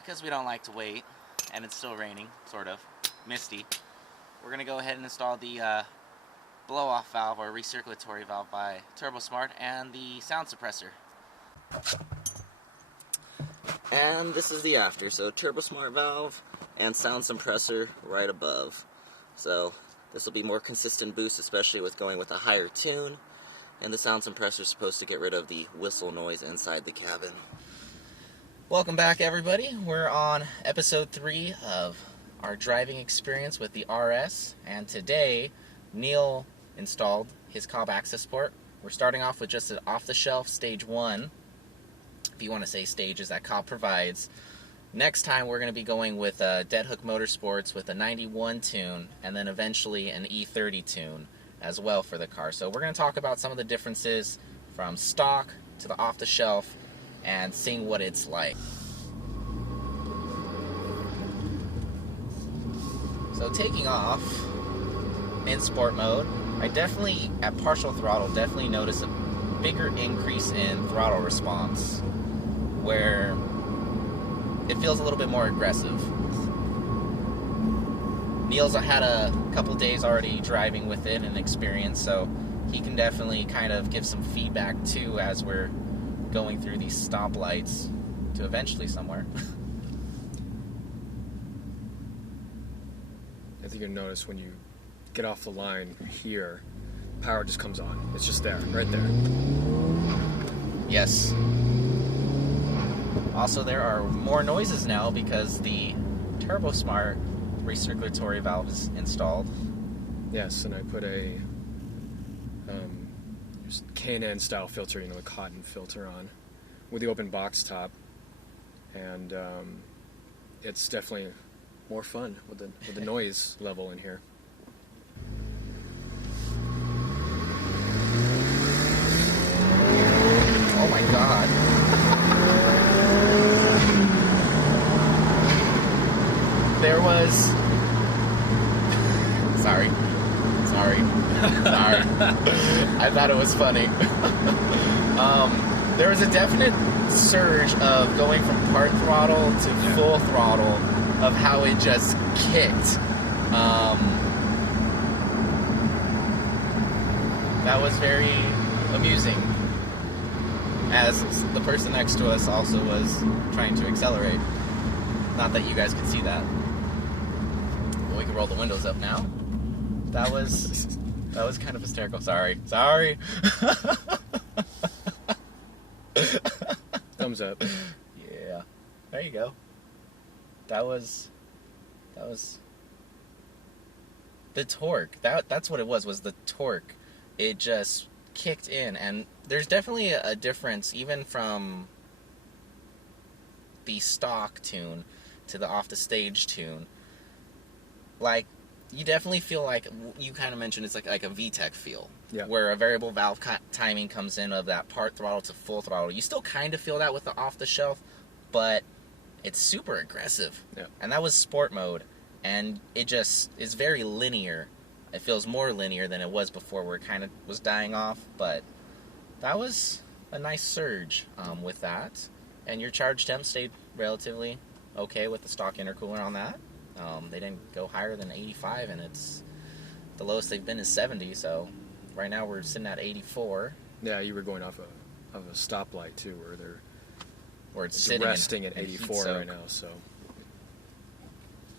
because we don't like to wait, and it's still raining, sort of, misty, we're going to go ahead and install the blow-off valve or recirculatory valve by Turbosmart and the sound suppressor. And this is the after, so Turbosmart valve and sound suppressor right above. So this will be more consistent boost, especially with going with a higher tune, and the sound suppressor is supposed to get rid of the whistle noise inside the cabin. Welcome back, everybody. We're on episode 3 of our driving experience with the RS, and today Neil installed his Cobb Accessport. We're starting off with just an off-the-shelf stage 1, if you want to say stages, that Cobb provides. Next time we're going to be going with Dead Hook Motorsports with a 91 tune, and then eventually an E30 tune as well for the car. So we're going to talk about some of the differences from stock to the off-the-shelf and seeing what it's like. So taking off in sport mode, I definitely, at partial throttle, definitely notice a bigger increase in throttle response, where it feels a little bit more aggressive. Neil's had a couple days already driving with it and experience, so he can definitely kind of give some feedback too as we're going through these stoplights to eventually somewhere. I think you'll notice when you get off the line here, power just comes on. It's just there, right there. Yes. Also, there are more noises now because the Turbosmart recirculatory valve is installed. Yes, and I put a K&N style filter, a cotton filter on with the open box top, and it's definitely more fun with the noise level in here. Oh my god. There was... Sorry. I thought it was funny. There was a definite surge of going from part throttle to full throttle, of how it just kicked. That was very amusing, as the person next to us also was trying to accelerate. Not that you guys could see that. Well, we can roll the windows up now. That was kind of hysterical. Sorry. Thumbs up. Yeah. There you go. That was the torque. That's what it was the torque. It just kicked in, and there's definitely a difference even from the stock tune to the off the stage tune. Like, you definitely feel like, you kind of mentioned, it's like a VTEC feel, where a variable valve timing comes in of that part throttle to full throttle. You still kind of feel that with the off the shelf, but it's super aggressive. Yeah. And that was sport mode, and it just is very linear. It feels more linear than it was before, where it kind of was dying off, but that was a nice surge with that. And your charge temp stayed relatively okay with the stock intercooler on that. They didn't go higher than 85, and it's the lowest they've been is 70, so right now we're sitting at 84. Yeah, you were going off a stoplight too, where it's sitting resting at 84 right now, so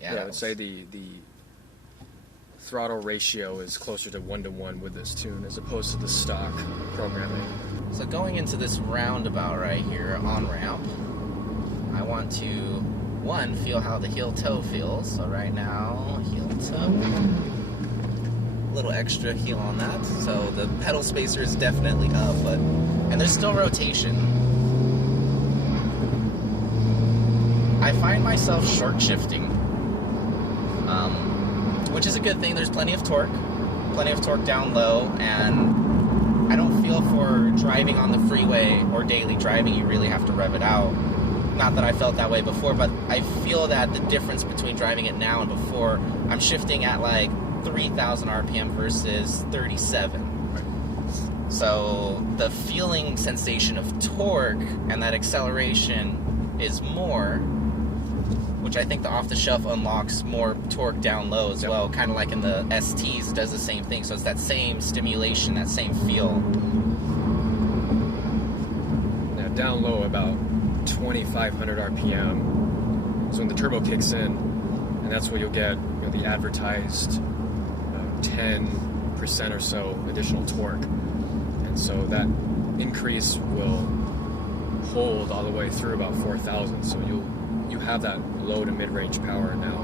yeah, I would say the throttle ratio is closer to 1-to-1 with this tune as opposed to the stock programming. So going into this roundabout right here, on-ramp, I want to, feel how the heel-toe feels. So right now, heel-toe. A little extra heel on that. So the pedal spacer is definitely up, and there's still rotation. I find myself short shifting, which is a good thing. There's plenty of torque down low, and I don't feel for driving on the freeway or daily driving you really have to rev it out. Not that I felt that way before, but I feel that the difference between driving it now and before, I'm shifting at like 3,000 RPM versus 37. So the feeling sensation of torque and that acceleration is more, which I think the off-the-shelf unlocks more torque down low as well, kind of like in the STs, does the same thing. So it's that same stimulation, that same feel. Now down low, about 2,500 RPM is when the turbo kicks in, and that's where you'll get the advertised 10% or so additional torque. And so that increase will hold all the way through about 4,000. So you have that low to mid-range power now.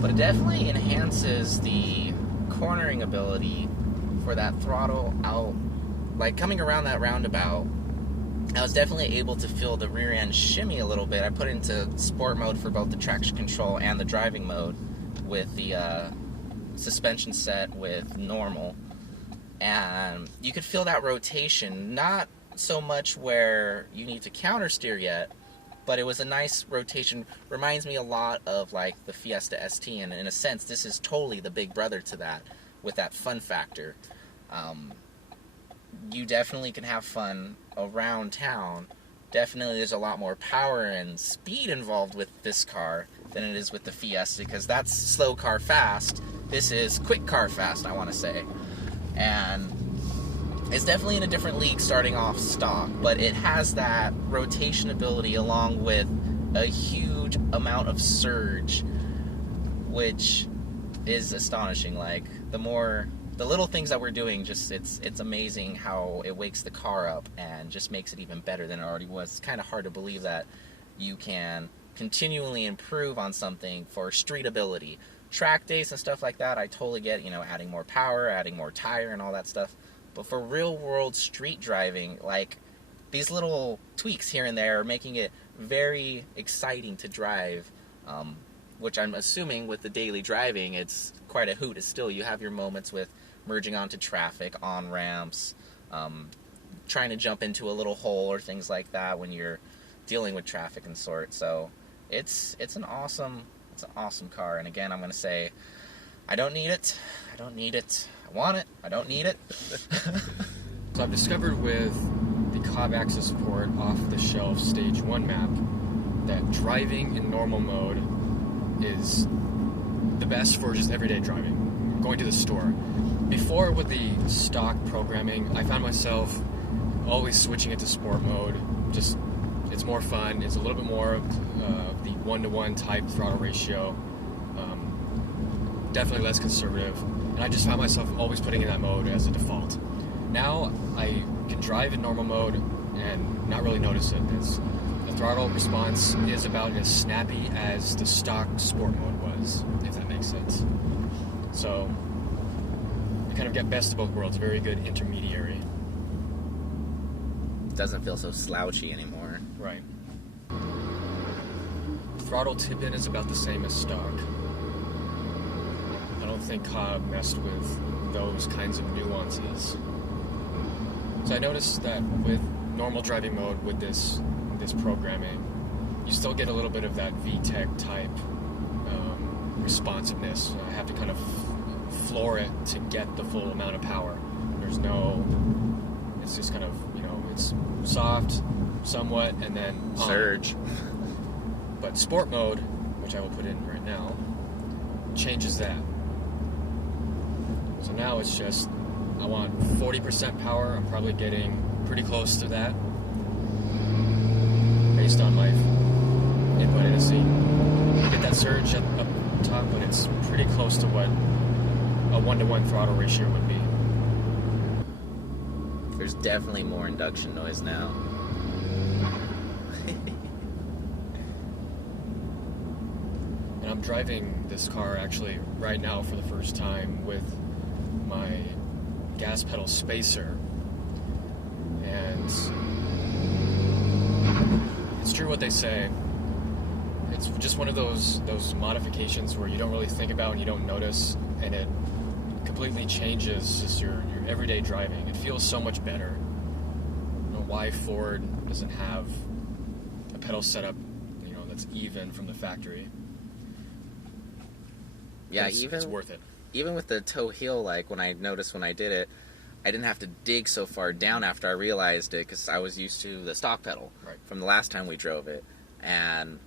But it definitely enhances the cornering ability for that throttle out. Like coming around that roundabout, I was definitely able to feel the rear end shimmy a little bit. I put it into sport mode for both the traction control and the driving mode with the suspension set with normal. And you could feel that rotation, not so much where you need to counter steer yet, but it was a nice rotation. Reminds me a lot of like the Fiesta ST, and in a sense this is totally the big brother to that, with that fun factor. You definitely can have fun around town. Definitely there's a lot more power and speed involved with this car than it is with the Fiesta, because that's slow car fast. This is quick car fast, I want to say. And it's definitely in a different league starting off stock, but it has that rotation ability along with a huge amount of surge, which is astonishing. Like the little things that we're doing, just it's amazing how it wakes the car up and just makes it even better than it already was. It's kind of hard to believe that you can continually improve on something for street ability. Track days and stuff like that, I totally get, adding more power, adding more tire and all that stuff. But for real world street driving, like these little tweaks here and there are making it very exciting to drive, which I'm assuming with the daily driving, it's quite a hoot. It's still, you have your moments with merging onto traffic, on ramps, trying to jump into a little hole or things like that when you're dealing with traffic and sort. So it's an awesome car. And again, I'm going to say, I don't need it. I want it. I don't need it. So I've discovered with the Cobb Accessport off-the-shelf Stage 1 map that driving in normal mode is the best for just everyday driving, going to the store. Before, with the stock programming, I found myself always switching it to sport mode. Just, it's more fun. It's a little bit more of the 1-to-1 type throttle ratio. Definitely less conservative. And I just found myself always putting in that mode as a default. Now I can drive in normal mode and not really notice it. The throttle response is about as snappy as the stock sport mode was, if that makes sense. So you kind of get best of both worlds, very good intermediary. Doesn't feel so slouchy anymore. Right. Throttle tip-in is about the same as stock. I don't think Cobb messed with those kinds of nuances. So I noticed that with normal driving mode, with this programming, you still get a little bit of that VTEC type responsiveness. I have to kind of floor it to get the full amount of power. It's just kind of, it's soft, somewhat, and then surge. But sport mode, which I will put in right now, changes that. So now it's just, I want 40% power. I'm probably getting pretty close to that based on my input NSC. You get that surge up top, but it's pretty close to what a 1-to-1 throttle ratio would be. There's definitely more induction noise now. And I'm driving this car actually right now for the first time with my gas pedal spacer, and it's true what they say. It's just one of those modifications where you don't really think about and you don't notice, and it completely changes just your everyday driving. It feels so much better. I don't know why Ford doesn't have a pedal setup, that's even from the factory. Yeah, it's worth it. Even with the toe heel, like when I noticed when I did it, I didn't have to dig so far down after I realized it, because I was used to the stock pedal right from the last time we drove it. And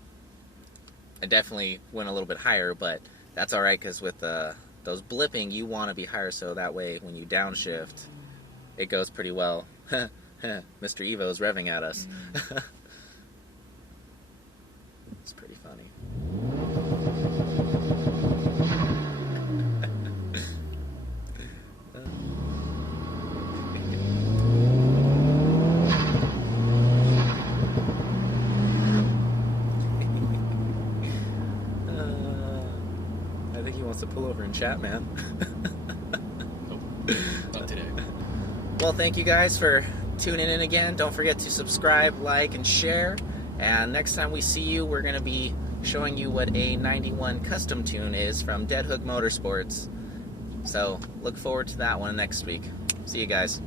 I definitely went a little bit higher, but that's all right because with those blipping, you want to be higher so that way when you downshift, it goes pretty well. Mr. Evo is revving at us. It's pretty funny. I think he wants to pull over and chat, man. Nope, not today. Well, thank you guys for tuning in again. Don't forget to subscribe, like, and share. And next time we see you, we're going to be showing you what a 91 custom tune is from Dead Hook Motorsports. So look forward to that one next week. See you guys.